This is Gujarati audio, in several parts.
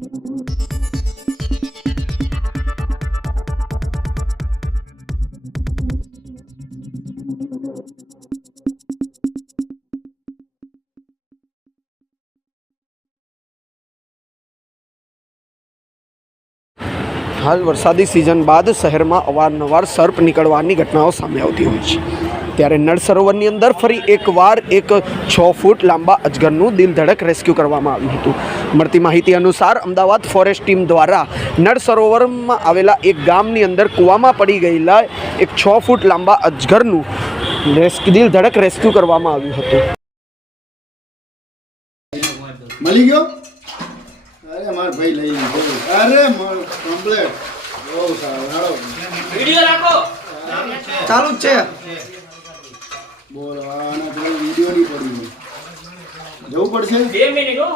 હાલ વરસાદી સિઝન બાદ શહેરમાં અવારનવાર સર્પ નીકળવાની ઘટનાઓ સામે આવતી હોય છે. ત્યારે નળ સરોવરની અંદર ફરી એકવાર એક છ ફૂટ લાંબા અજગરનું દિલ ધડક રેસ્ક્યુ કરવામાં આવ્યું હતું. મળતી માહિતી અનુસાર અમદાવાદ ફોરેસ્ટ ટીમ દ્વારા નળ સરોવરમાં આવેલા એક ગામની અંદર કૂવામાં પડી ગયેલા એક છ ફૂટ લાંબા અજગરનું રેસ્ક્યુ દિલ ધડક રેસ્ક્યુ કરવામાં આવ્યું હતું. મળી ગયો? અરે માર ભાઈ લઈ અરે માર કમ્પ્લેટ બહુ સારું. વિડિયો રાખો. ચાલુ જ છે. બોલો આના જોડે વીડિયો નહીં પડી જવું પડશે? બે મિનિટ હો.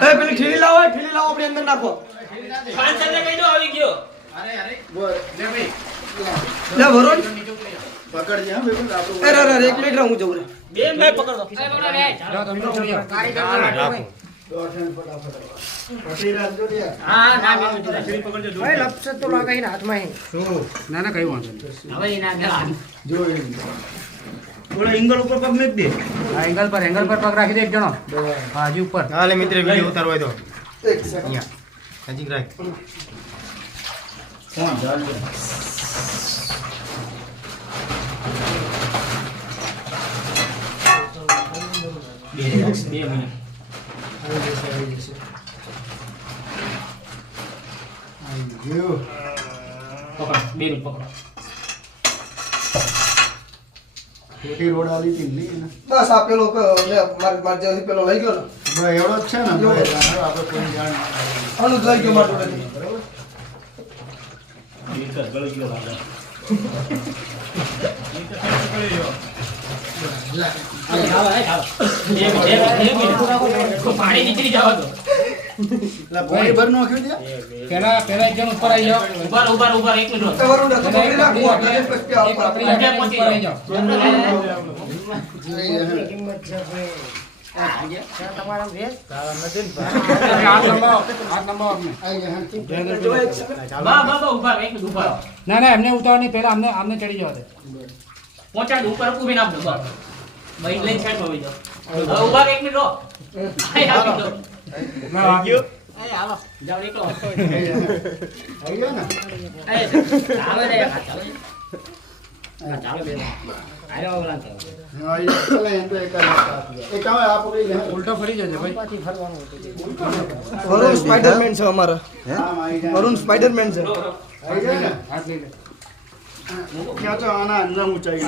એ પેલી ઠીલી લાવો ઠીલી લાવો આપણે અંદર નાખો. પાંચ સાથે કહી દો આવી ગયો. બોલ. લે વરુણ. પકડજે હા બેબી આપણું અરે અરે અરે, એક મિનિટ રહું જવું રે. બે મિનિટ પકડો દોઢ ફટાફટ. પકડી રાખજો ને યાર. હા ના. બે મિનિટ ના ના કઈ વાંધો નહીં હવે એના આગળ જો એમ. હા એંગલ પર એંગલ પર પગ રાખી દે એક જણો હા હજી ઉપર હાલે મિત્ર વીડિયો ઉતારવો હોય તો એક સેકન્ડ. નજીક રાખ કોણ ચાલશે? બે મિનિટ આવી જશે, આવી જશે. આવી ગયું. પકડો ખોટી રોડ આલી હતી ને બસ આ પેલો મારે માર જે પેલો લઈ ગયો ને. એવડો જ છે ને આપણે કોઈ જાણ કરીએ. લઈ ગયો માર બરાબર? પાણી નીકળી જવા દો. પેલા પેલા એક જણ ઉપર આવી જાઓ. ઊભા ઊભા ઊભા એક મિનિટ ને તો પકડી રાખ, આપણે ઉપર આવી જાઓ એક મિનિટ ઊભા રહો. ના ના એમને ઉતારવાની નહીં પેલા અમને અમને ચડી જવા દે. પહોંચાડ ઉપર ઊભી નાખ દો બસ લઈને સાઈડમાં વહી જાઓ. હવે ઊભા એક મિનિટ રે આપી દો. ઉલટો ફરી ભાઈ વરુણ સ્પાઈડરમેન છે અમારા. વરુણ સ્પાઈડરમેન છે આના ઊંચાઈ.